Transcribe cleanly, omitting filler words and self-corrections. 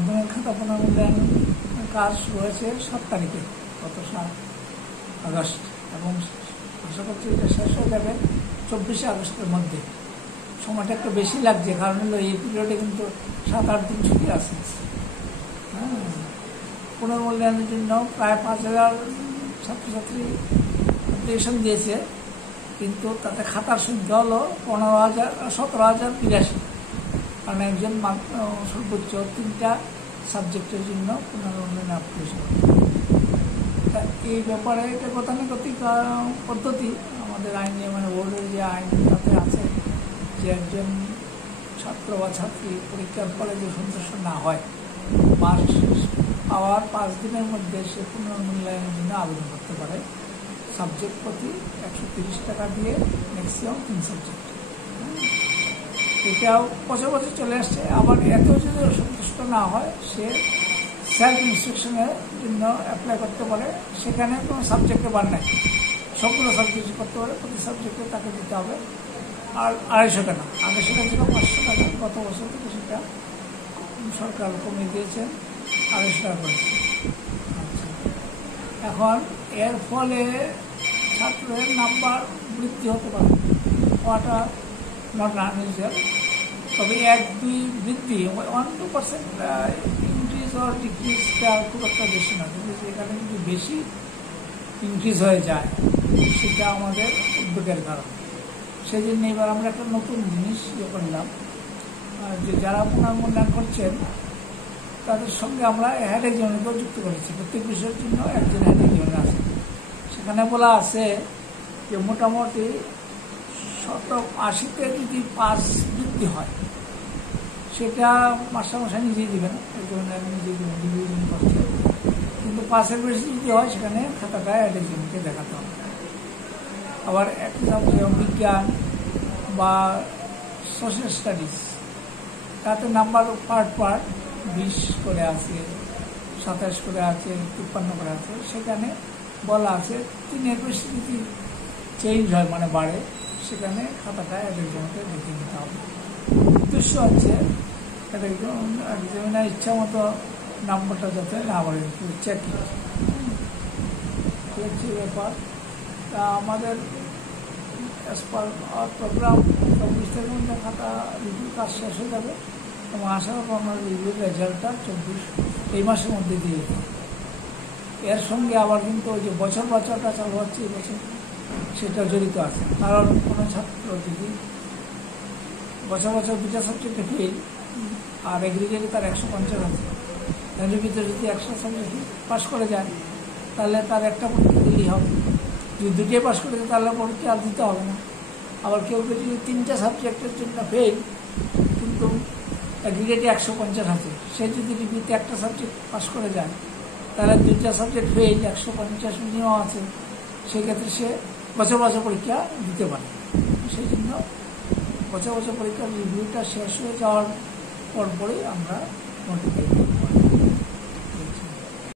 মাধ্যমিক খাতা পুনর্মূল্যায়ন কাজ শুরু হয়েছে 7 তারিখে, গত 7 আগস্ট, এবং আশা করছি এটা শেষ হয়ে যাবে 24শে আগস্টের মধ্যে। সময়টা একটু বেশি লাগছে, কারণ হলো এই পিরিয়ডে কিন্তু 7-8 দিন ছুটি আছে। হ্যাঁ, পুনর্মূল্যায়নের জন্য প্রায় 5000 ছাত্রছাত্রী অ্যাপ্লিকেশন দিয়েছে, কিন্তু তাতে খাতার সংখ্যা হলো 17,082, কারণ একজন সর্বোচ্চ 3টা সাবজেক্টের জন্য পুনর্মূল্যায়ন অ্যাপ্লিকেশন। তা এই ব্যাপারে এটা গতানুগতিক পদ্ধতি আমাদের আইনে, মানে বোর্ডের যে আইন তাতে আছে যে একজন ছাত্র বা ছাত্রী পরীক্ষার ফলে যে সন্তুষ্ট না হয়, মার্কস পাওয়ার 5 দিনের মধ্যে সে পুনর্মূল্যায়নের জন্য আবেদন করতে পারে। সাবজেক্ট প্রতি 130 টাকা দিয়ে ম্যাক্সিমাম 3 সাবজেক্ট। এটাও বছর বছর চলে আসছে। আবার এতেও যদি সন্তুষ্ট না হয়, সে সেলফ ইনস্ট্রাকশনের জন্য অ্যাপ্লাই করতে পারে। সেখানে কোনো সাবজেক্টে বার নাই, সবগুলো সাবজেক্ট করতে পারে। প্রতি সাবজেক্টে তাকে দিতে হবে আর 250 টাকা। আগে সেটা ছিল 500 টাকা, গত বছর থেকে সেটা সরকার কমিয়ে দিয়েছে, 250 টাকা করেছে। আচ্ছা, এখন এর ফলে ছাত্রের নাম্বার বৃদ্ধি হতে পারে, হওয়াটা নট আনইউজুয়াল। তবে 1-2 বৃদ্ধি, 1-2% ইনক্রিজ আর ডিক্রিজটা খুব একটা বেশি না। কিন্তু এখানে যদি বেশি ইনক্রিজ হয়ে যায়, সেটা আমাদের উদ্বেগের কারণ। সেই জন্য এবার আমরা একটা নতুন জিনিস করলাম, যে যারা পুনর্মূল্যায়ন করছেন তাদের সঙ্গে আমরা হেড এক্সামিনারকেও যুক্ত করেছি। প্রত্যেক বিষয়ের জন্য একজন হেড এক্সামিনার আছে। সেখানে বলা আছে যে মোটামুটি 80-তে যদি পাস বৃদ্ধি হয়, সেটা মাস্টারমশাই নিজেই দেবেন, এক্সামিনার নিজেই দেবেন, রিভিশন করছে। কিন্তু পাসের বেশি যদি হয়, সেখানে খাতাটা হেড এক্সামিনারকে দেখাতে হবে। আবার একটা যেমন বিজ্ঞান বা সোশ্যাল স্টাডিজ, তাতে নাম্বার পার্ট 20 করে আছে, 27 করে আছে, 53 করে আছে। সেখানে বলা আছে 3-এর বেশি যদি চেঞ্জ হয়, মানে বাড়ে, সেখানে খাতাটা একজনকে দেখে নিতে হবে। উদ্দেশ্য হচ্ছে একজনের ইচ্ছা মতো নাম্বারটা যাতে না বাড়ে, চেকিং হচ্ছে ব্যাপার। তা আমাদের অ্যাজ পার আওয়ার প্রোগ্রাম 24 তারিখের মধ্যে খাতা রিভিউ কাজ শেষ হয়ে যাবে, এবং আশা করবো আমরা রিভিউর রেজাল্টটা 24 এই মাসের মধ্যে দিয়ে দেবো। এর সঙ্গে আবার কিন্তু ওই যে বছর চালু হচ্ছে এই বছর, সেটা জড়িত আছে। কারণ কোনো ছাত্র যদি বছর 2টা সাবজেক্টে ফেল আর এগ্রিগেটে তার 150 আছে, তার ভিতরে যদি 100 সাবজেক্ট পাস করে যায়, তাহলে তার একটা পরীক্ষা দিলেই হবে। যদি 2টাই পাস করে যায়, তাহলে পরীক্ষা আর দিতে হবে না। আবার কেউ যদি 3টা সাবজেক্টের জন্য ফেল, কিন্তু এগ্রিগেটে 150 আছে, সে যদি রিভিউতে একটা সাবজেক্ট পাস করে যায়, তাহলে 2টা সাবজেক্ট ফেল, 150 মিনিমাম আছে, সেক্ষেত্রে সে বছর পরীক্ষা দিতে পারে। সেই জন্য বছর পরীক্ষার রিভিউটা শেষ হয়ে যাওয়ার পরপরই আমরা নোটিফাই করি।